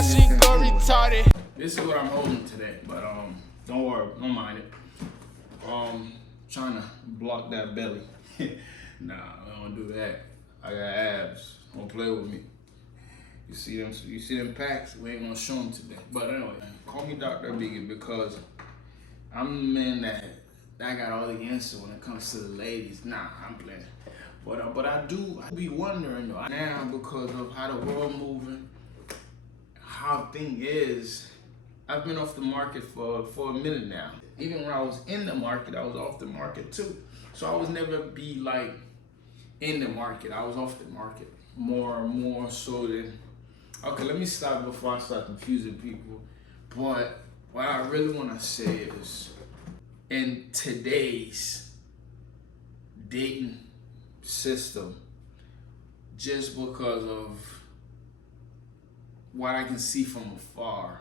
my shit go retarded. This is what I'm holding today, but don't worry, don't mind it. Trying to block that belly. Nah, I don't do that. I got abs. Don't play with me. You see them packs? We ain't gonna show them today. But anyway, call me Dr. Biggie because I'm the man that got all the answer when it comes to the ladies. Nah, I'm playing. But I be wondering though now because of how the world moving, how thing is. I've been off the market for a minute now. Even when I was in the market, I was off the market too. So I was never be like in the market. I was off the market more so than. Okay, let me stop before I start confusing people. But what I really want to say is, in today's dating system, just because of what I can see from afar,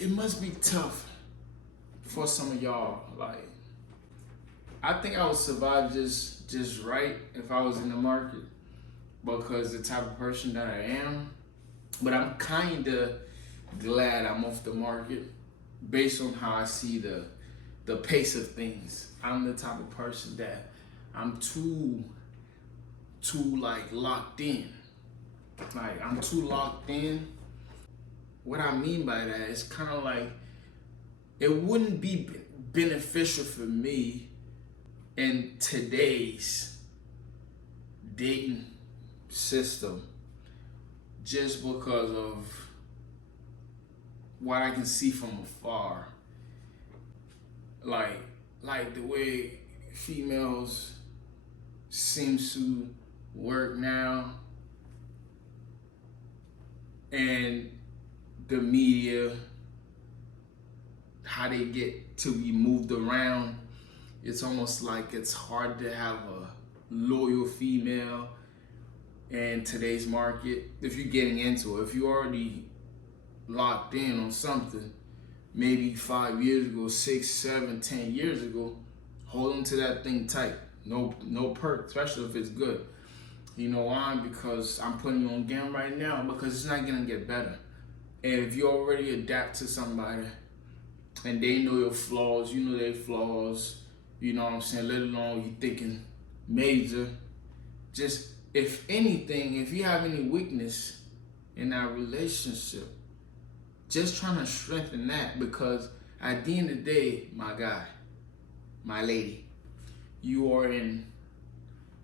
it must be tough for some of y'all. Like, I think I would survive just right if I was in the market because the type of person that I am. But I'm kind of glad I'm off the market based on how I see the pace of things. I'm the type of person that I'm too like locked in. Like, I'm too locked in. What I mean by that is kind of like it wouldn't be beneficial for me in today's dating system just because of what I can see from afar. Like the way females seems to work now and the media, how they get to be moved around. It's almost like it's hard to have a loyal female in today's market. If you're getting into it, if you're already locked in on something, maybe 5 years ago, 6, 7, 10 years ago, hold on to that thing tight. No perk, especially if it's good. You know why? Because I'm putting you on game right now because it's not gonna get better. And if you already adapt to somebody and they know your flaws, you know their flaws, you know what I'm saying, let alone you thinking major, just if anything, if you have any weakness in that relationship, just trying to strengthen that because at the end of the day, my guy, my lady, you are in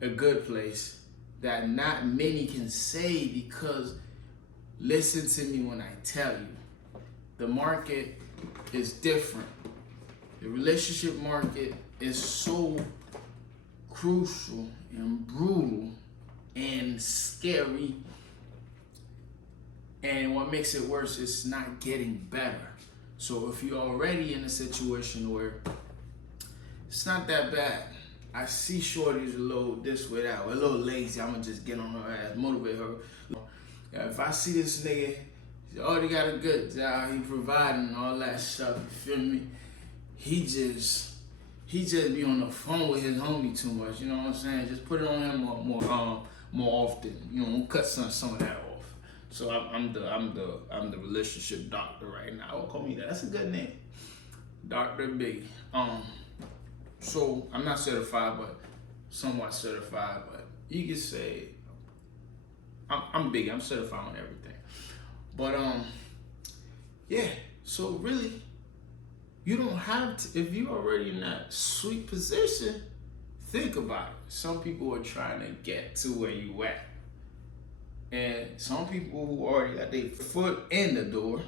a good place that not many can say because listen to me when I tell you, the market is different. The relationship market is so crucial and brutal and scary. And what makes it worse is not getting better. So if you're already in a situation where it's not that bad, I see shorties a little this way, that way, a little lazy, I'm gonna just get on her ass, motivate her. If I see this nigga, he already got a good job, he providing and all that stuff, you feel me? He just be on the phone with his homie too much, you know what I'm saying? Just put it on him more often, you know, cut some of that off. So I'm the relationship doctor right now. Don't call me that. That's a good name, Dr. Big. So I'm not certified, but somewhat certified. But you can say I'm big. I'm certified on everything. But yeah. So really, you don't have to. If you're already in that sweet position, think about it. Some people are trying to get to where you at. And some people who already got their foot in the door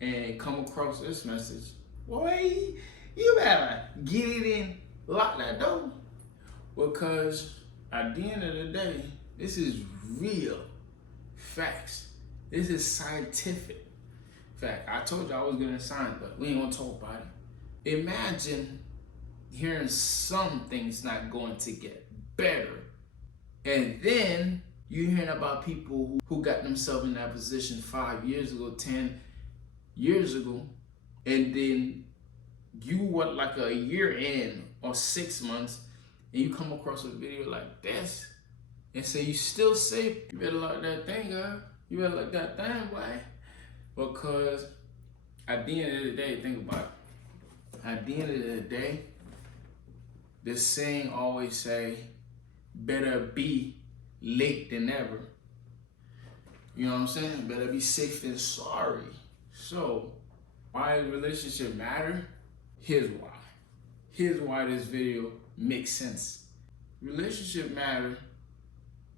and come across this message, boy, you better get it in, lock that door. Because at the end of the day, this is real facts. This is scientific fact. I told you I was gonna sign, but we ain't gonna talk about it. Imagine hearing some things not going to get better, and then you're hearing about people who got themselves in that position 5 years ago, 10 years ago, and then you what, like a year in or 6 months, and you come across a video like this and say you still safe, you better lock that thing up. You better look that thing, boy. Because at the end of the day, think about it. At the end of the day, this saying always say, better be late than never. You know what I'm saying? Better be safe than sorry. So, why relationship matter? Here's why. Here's why this video makes sense. Relationship matter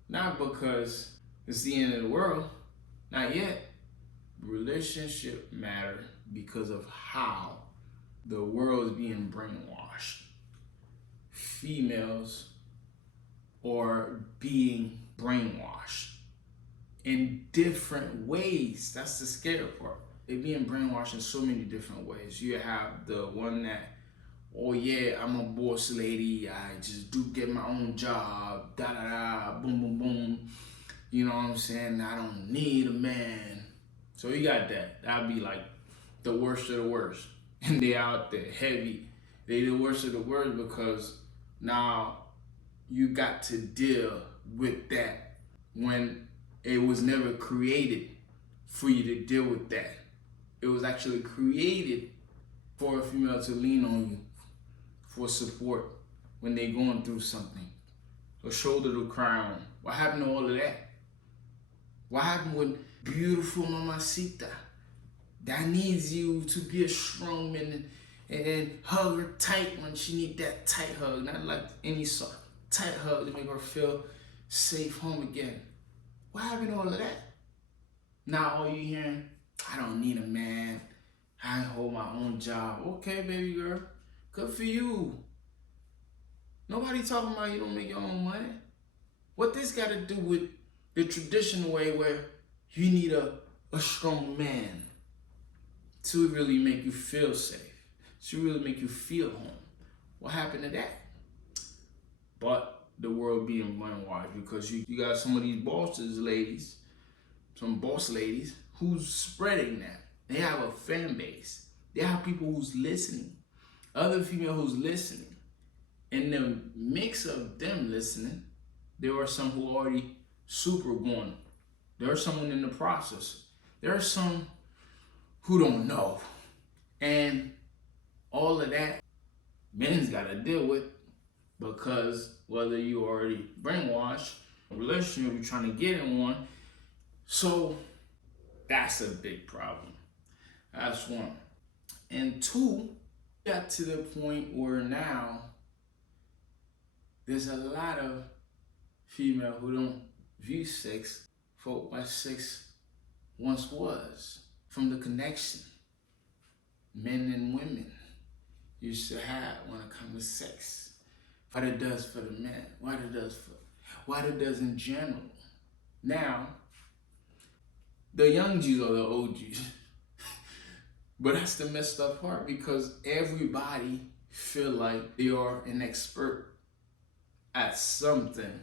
not because it's the end of the world, not yet. Relationship matter because of how the world is being brainwashed. Females are being brainwashed in different ways. That's the scary part. They're being brainwashed in so many different ways. You have the one that, oh yeah, I'm a boss lady, I just do get my own job, da da da, boom boom boom. You know what I'm saying? I don't need a man. So you got that. That'd be like the worst of the worst. And they out there heavy. They the worst of the worst because now you got to deal with that when it was never created for you to deal with that. It was actually created for a female to lean on you for support when they're going through something. A shoulder to cry on. What happened to all of that? What happened with beautiful mamacita that needs you to be a strong man and hug her tight when she need that tight hug, not like any sort tight hug to make her feel safe home again? What happened to all of that? Now all you hearing, I don't need a man, I hold my own job. Okay, baby girl, good for you. Nobody talking about you don't make your own money. What this got to do with the traditional way where you need a strong man to really make you feel safe, to really make you feel home? What happened to that? But the world being brainwashed because you got some of these bosses ladies, some boss ladies who's spreading that. They have a fan base. They have people who's listening, other female who's listening. In the mix of them listening, there are some who already super going. There are someone in the process. There are some who don't know. And all of that, men's got to deal with, because whether you already brainwashed, a relationship you're trying to get in one, so that's a big problem. That's one. And two, got to the point where now there's a lot of female who don't view sex for what sex once was, from the connection men and women used to have when it comes to sex. What it does for the men, what it does in general. Now, the young G's are the OGs. But that's the messed up part, because everybody feel like they are an expert at something.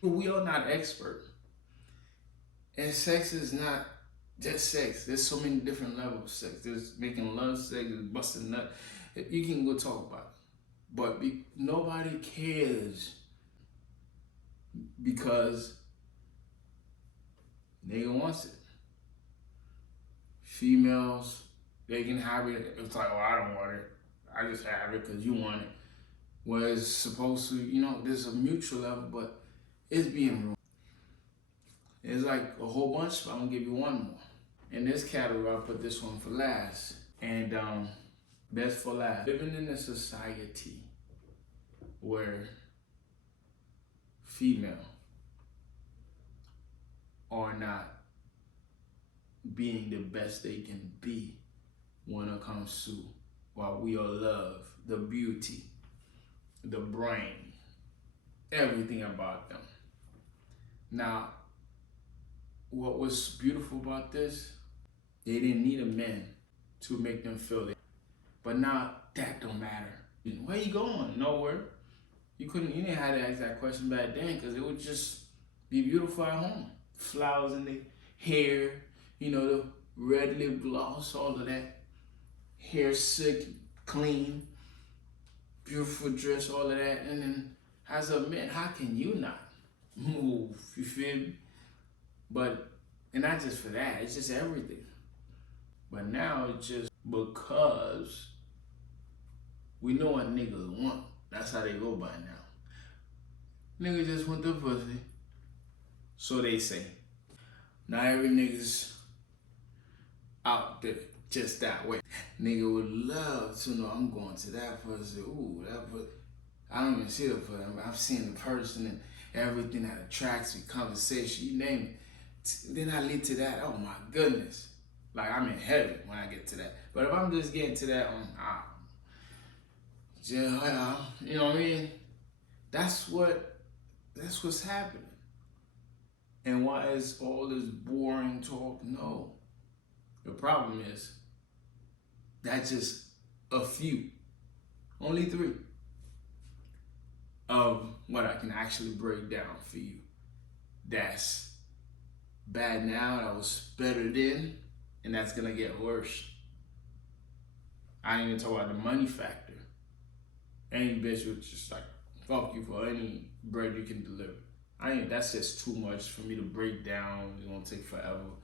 But we are not expert. And sex is not just sex. There's so many different levels of sex. There's making love sex, there's busting nut. You can go talk about it. But nobody cares, because nigga wants it. Females, they can have it. It's like, oh, I don't want it. I just have it because you want it. Whereas supposed to, there's a mutual level, but it's being ruined. It's like a whole bunch, but I'm gonna give you one more. In this category, I put this one for last. And best for last. Living in a society where female are not being the best they can be when it comes to what we all love, the beauty, the brain, everything about them. Now, what was beautiful about this, they didn't need a man to make them feel it. But now that don't matter. Where you going? Nowhere. You didn't have to ask that question back then, because it would just be beautiful at home. Flowers in the hair, the red lip gloss, all of that. Hair sick, clean, beautiful dress, all of that. And then as a man, how can you not move? You feel me? But And not just for that, it's just everything. But now it's just because we know what niggas want. That's how they go by now. Niggas just want the pussy. So they say. Not every nigga's out there just that way. Nigga would love to know I'm going to that pussy. Ooh, that pussy. I don't even see the pussy. I've seen the person and everything that attracts me, conversation, you name it. Then I lead to that. Oh my goodness. Like I'm in heaven when I get to that. But if I'm just getting to that you know what I mean? That's what's happening. And why is all this boring talk? No. The problem is that's just a few, only 3 of what I can actually break down for you. That's bad now, that was better then, and that's gonna get worse. I ain't even talk about the money factor. Any bitch would just like fuck you for any bread you can deliver. That's just too much for me to break down. It's gonna take forever.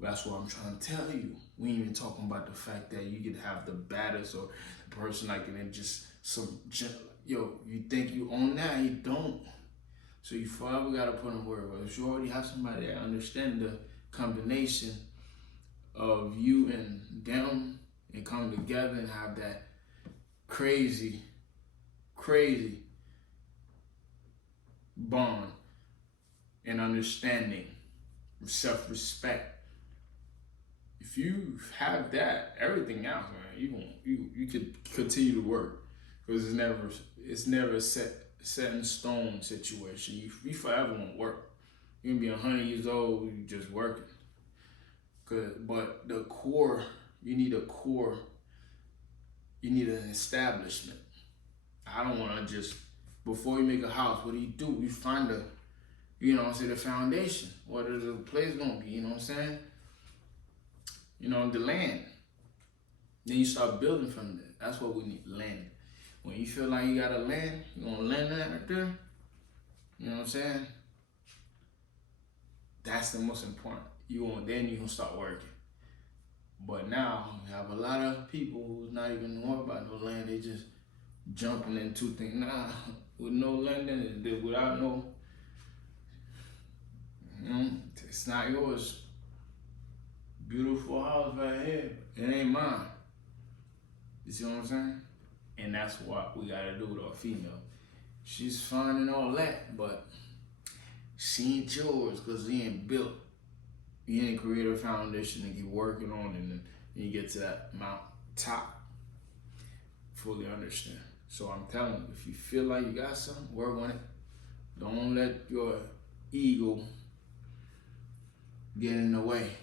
That's what I'm trying to tell you. We ain't even talking about the fact that you could have the baddest or the person like and then just you think you own that, you don't. So you forever gotta put in work. But if you already have somebody that understands the combination of you and them and come together and have that crazy bond and understanding, self-respect. If you have that, everything else, man, you could continue to work because it's never a set in stone situation. You forever won't work. You can be 100 years old, you just working. But the core, you need a core. You need an establishment. I don't want to just, before you make a house, what do? You find the foundation. What is the place gonna be, you know what I'm saying? The land. Then you start building from there. That's what we need, land. When you feel like you got a land, you gonna land that right there. You know what I'm saying? That's the most important. Then you gonna start working. But now you have a lot of people who's not even knowing about no land. They just jumping into things. Nah, with no land in it, without no, it's not yours. Beautiful house right here. It ain't mine. You see what I'm saying? And that's what we gotta do with our female. She's fine and all that, but she ain't yours because he ain't built. You ain't create a foundation and keep working on it, and then you get to that top. Fully understand. So I'm telling you, if you feel like you got something, work on it. Don't let your ego get in the way.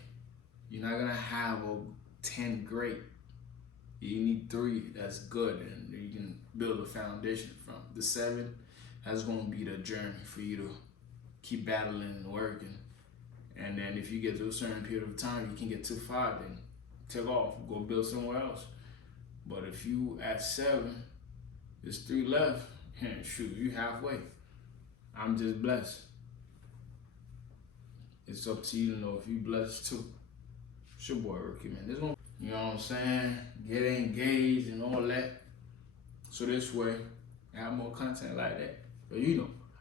You're not gonna have a 10 great. You need 3 that's good, and you can build a foundation from. The 7, that's gonna be the journey for you to keep battling and working. And then if you get to a certain period of time, you can get to 5, then take off, go build somewhere else. But if you at 7, there's 3 left, shoot, you halfway. I'm just blessed. It's up to you to know if you blessed too. It's your boy Ricky, man. You know what I'm saying? Get engaged and all that. So this way, I have more content like that. But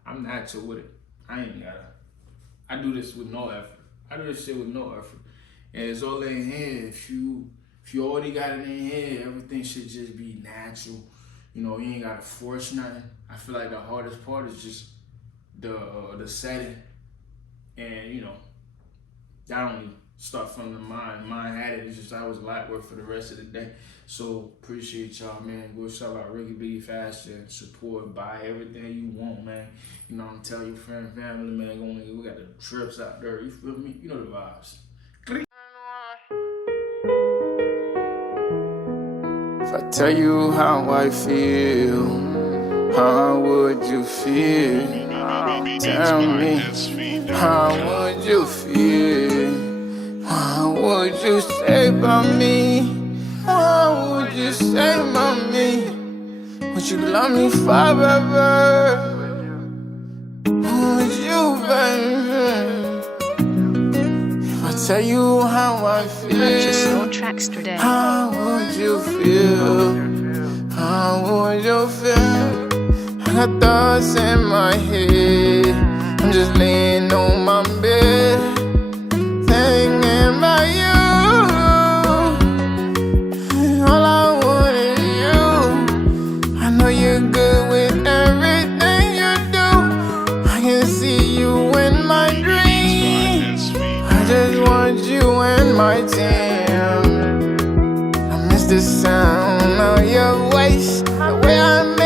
I'm natural with it. I do this with no effort. I do this shit with no effort. And it's all in here. If you already got it in here, everything should just be natural. You ain't gotta force nothing. I feel like the hardest part is just the setting. And that only start from the mind. Mind had it. It's just I was light work for the rest of the day. So appreciate y'all, man. Go shop out Ricky Biggy Fashion. Support, buy everything you want, man. I'm telling your friend, family, man. We got the trips out there. You feel me? You know the vibes. If I tell you how I feel, how would you feel? Tell me, how would you feel? What would you say about me? What would you say about me? Would you love me forever? Would you, baby? tell you how I feel. Purchase your tracks today. How would you feel? How would you feel? I got thoughts in my head. I'm just laying on my bed, thinking about you. All I want is you. I know you're good with everything you do. I can see you in my dreams. I just want you in my team. I miss the sound of your voice, the way I